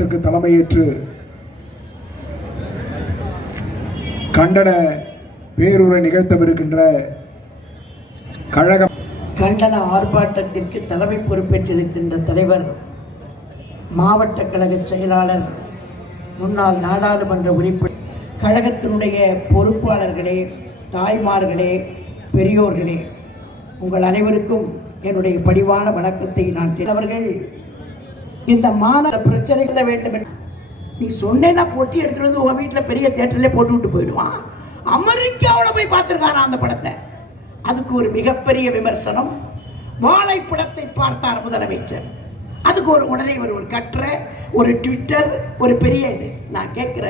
ஆர்ப்பாட்டத்திற்கு தலைமையேற்று கண்டன பேருரை நிகழ்த்தவிருக்கின்ற கழகம் கண்டன ஆர்ப்பாட்டத்திற்கு தலைமை பொறுப்பேற்றிருக்கின்ற தலைவர் மாவட்ட கழக செயலாளர் முன்னாள் நாடாளுமன்ற உறுப்பினர் கழகத்தினுடைய பொறுப்பாளர்களே தாய்மார்களே பெரியோர்களே உங்கள் அனைவருக்கும் என்னுடைய பணிவான வணக்கத்தை நான் அவர்கள் இந்த மாத பிரச்சனைகளை வேண்டும் நீ சொன்னேன்னா பொட்டி எடுத்துட்டு வந்து உன் வீட்டில் பெரிய தேட்டர்லேயே போட்டு விட்டு போயிடுவான். அமெரிக்காவில் போய் பார்த்துருக்காராம் அந்த படத்தை. அதுக்கு ஒரு மிகப்பெரிய விமர்சனம். வாழை படத்தை பார்த்தார் முதலமைச்சர். அதுக்கு ஒரு உடனே ஒரு ஒரு கட்டுரை ஒரு ட்விட்டர் ஒரு பெரிய இது. நான் கேட்குற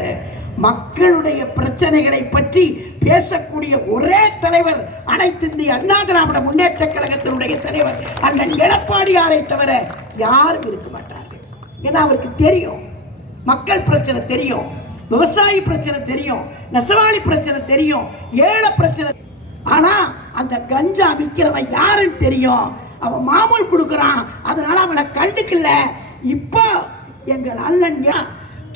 மக்களுடைய பிரச்சனைகளை பற்றி பேசக்கூடிய ஒரே தலைவர் அனைத்து இந்திய அண்ணா திராவிட முன்னேற்ற கழகத்தினுடைய தலைவர் அண்ணன் எடப்பாடியாரை தவிர யாரும் இருக்க மாட்டார். ஏன்னா அவருக்கு தெரியும். மக்கள் பிரச்சனை தெரியும். விவசாயி பிரச்சனை தெரியும். நெசவாளி பிரச்சனை தெரியும். ஏழை பிரச்சனை ஆனா அந்த கஞ்சா விற்கிறவன் யாருன்னு தெரியும். அவன் மாமூல் கொடுக்குறான். அதனால அவனை கண்டுக்கல. இப்போ எங்கள் அண்ணன்யா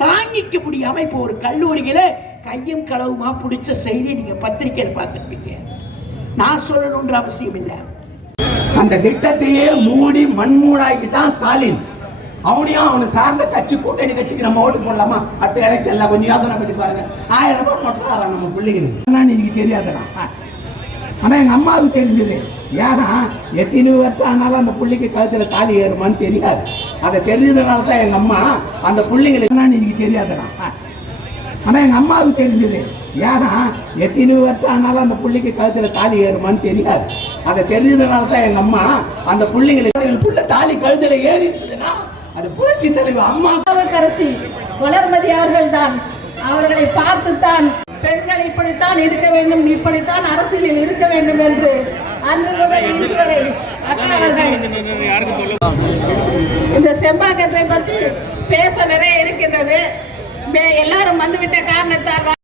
தாங்கிக்க முடியாம இப்போ ஒரு கல்லூரியில் கையும் களவுமா பிடிச்ச செய்தி நீங்கள் பத்திரிக்கையில் பார்த்துருப்பீங்க. நான் சொல்லணுன்ற அவசியம் இல்லை. அந்த திட்டத்தையே மூடி மண்மூடாக்கிட்டான் ஸ்டாலின். அவனையும் அவனை சார்ந்த கட்சி கூட்டணி கட்சிக்கு நம்ம ஓட்டு போடலாமா? அடுத்த எலெக்ஷன்ல கொஞ்சம் யோசனை பண்ணி பாருங்க. ஆயிரம் ரூபாய் மட்டும் தரான் நம்ம பிள்ளைங்களுக்கு ஆனா இன்னைக்கு தெரியாதுடா. ஆனா எங்க அம்மாவுக்கு தெரிஞ்சது. ஏன்னா எத்தனை வருஷம் ஆனாலும் அந்த புள்ளைக்கு கழுத்துல தாலி ஏறுமான்னு தெரியாது. அதை தெரிஞ்சதுனால தான் எங்க அம்மா அந்த பிள்ளைங்களுக்கு ஆனா இன்னைக்கு தெரியாதுடா. ஆனா எங்க அம்மாவுக்கு தெரிஞ்சது. ஏன்னா எத்தனை வருஷம் ஆனாலும் அந்த புள்ளைக்கு கழுத்துல தாலி ஏறுமான்னு தெரியாது. அதை தெரிஞ்சதுனால தான் எங்க அம்மா அந்த பிள்ளைங்களுக்கு தாலி கழுத்துல ஏறி இருந்ததுன்னா அது புரட்சி தலைவர் அம்மா. கரசி வளர்மதி அவர்கள்தான் அவர்களை பார்த்துத்தான் பெண்கள் இப்படித்தான் இருக்க வேண்டும் இப்படித்தான் அரசியலில் இருக்க வேண்டும் என்று அன்று இந்த செம்பாக்கத்தை பற்றி பேச நிறைய இருக்கின்றது. எல்லாரும் வந்துவிட்ட காரணத்தால்